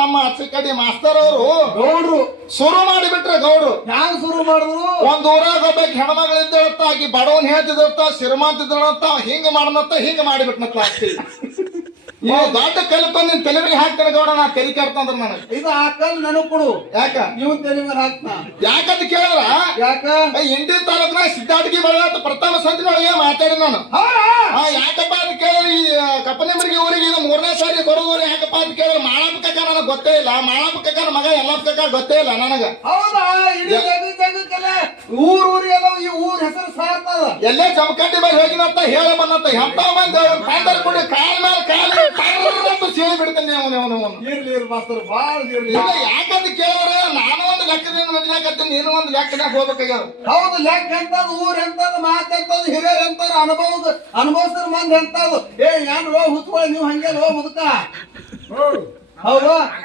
ನಮ್ಮ ಅಚ್ಚಕಡಿ ಮಾಸ್ತರ್ ಅವರು ಗೌಡ್ರು ಶುರು ಮಾಡಿಬಿಟ್ರೆ ಗೌಡ್ರು ಹ್ಯಾಂಗ ಶುರು ಮಾಡಿದ್ರು? ಒಂದ್ ಊರಾಗ ಒಬ್ಬಾಕಿ ಹೆಣ್ಮಗಳಿದ್ದಳತ್ತ, ಆಕಿ ಬಡವನ್ ಹೇಳ್ತಿದ್ದತ್ತ, ಶ್ರೀಮಂತ ಇದ್ದಳತ್ತ, ಹಿಂಗ ಮಾಡನತ್ತ, ಹಿಂಗ ಮಾಡಿಬಿಟ್ನತ್ತ ಅಷ್ಟೇ. ನೀವು ದೊಡ್ಡ ಕಲ್ಕೊಂಡ್ ನಿನ್ ತಲೆ ಮೇಲೆ ಹಾಕ್ತಾನೆ ಗೌಡ, ನಾ ತಲೆ ಕೆಡ್ತಂದ್ರ ನನಗೆ. ಇದು ಹಾಕಲ್ ನನಗ್ ಕೊಡು. ಯಾಕ ಇವನ್ ತಲೆ ಮೇಲೆ ಹಾಕ್ತಾ ಯಾಕಂತ ಕೇಳಿದ್ರ ಯಾಕ ಇಂಡಿ ತಾಲೂಕ್ನ ಸಿದ್ದಾಟಗಿ ಬೆಳಗಾತ ಪ್ರಥಮ ಸಂತಿನೊಳಗೆ ಮಾತಾಡಿ ನಾನು. ಯಾಕಪ್ಪ ಅಂತ ಕೇಳಿದ್ರೆ ಈ ಕಪ್ಪನಿಮರಿಗೆ ಊರಿಗೆ ಇದು 3ನೇ ಸಾರಿ ಬರೋದವ್ರು ಯಾಕಪ್ಪ ಅಂತ ಕೇಳಿದ್ರೆ ಮಾಳಪ್ಪ ಕಕ್ಕ ನನಗೆ ಗೊತ್ತೇ ಇಲ್ಲ. ಮಾಳಪ್ಪ ಕಕ್ಕನ ಮಗ ಎಲ್ಲಪ್ಪ ಕಕ್ಕ ಗೊತ್ತೇ ಇಲ್ಲ ನನಗ. ಹೌದಾ? ಇಡೀ ಜಗಕ್ಕೆಲ್ಲ ಊರಿಗೆಲ್ಲ ಈ ಊರ್ ಹೆಸರು ಸಾರ್ತದ. ಎಲ್ಲೇ ಜಮಖಂಡಿ ಮೇಲೆ ಹೋಗಿನಂತ ಹೇಳ ಬಂದಂತ ಎಂತ ಮಂದಿ ಕಾಂದರ್ ಕೊಡಿ ಕಾಲ್ ಮೇಲೆ ಕಾಲ ಸೇರಿ ಬಿಡ್ತೇನೆ. ಇರ್ಲಿ ಮಾಸ್ತರ್ ಬಾಳ ಇರ್ಲಿ. ಯಾಕಂತ ಕೇಳಿದ್ರೆ ನಾನು ಒಂದು ಲೆಕ್ಕದಿಂದ ನಡಿಯಾಕತ್ತೀನಿ, ನೀನು ಒಂದು ಲೆಕ್ಕದಾಗ ಹೋಗ್ಬೇಕಾಗ್ಯಾರ. ಹೌದು, ಲೆಕ್ಕ ಎಂತದ, ಊರ್ ಎಂತದ, ಮಾತ್ ಎಂತದ, ಹಿರಿಯರ್ ಎಂತಾರ, ಅನುಭವಸ್ತಾರ ಮಂದಿ ಎಂತದು. ಏನ್ ಹುಚ್ಕೊಳ್ಳಿ ನೀವು ಹಂಗೆ ಮುದುಕ. ಹೌದು.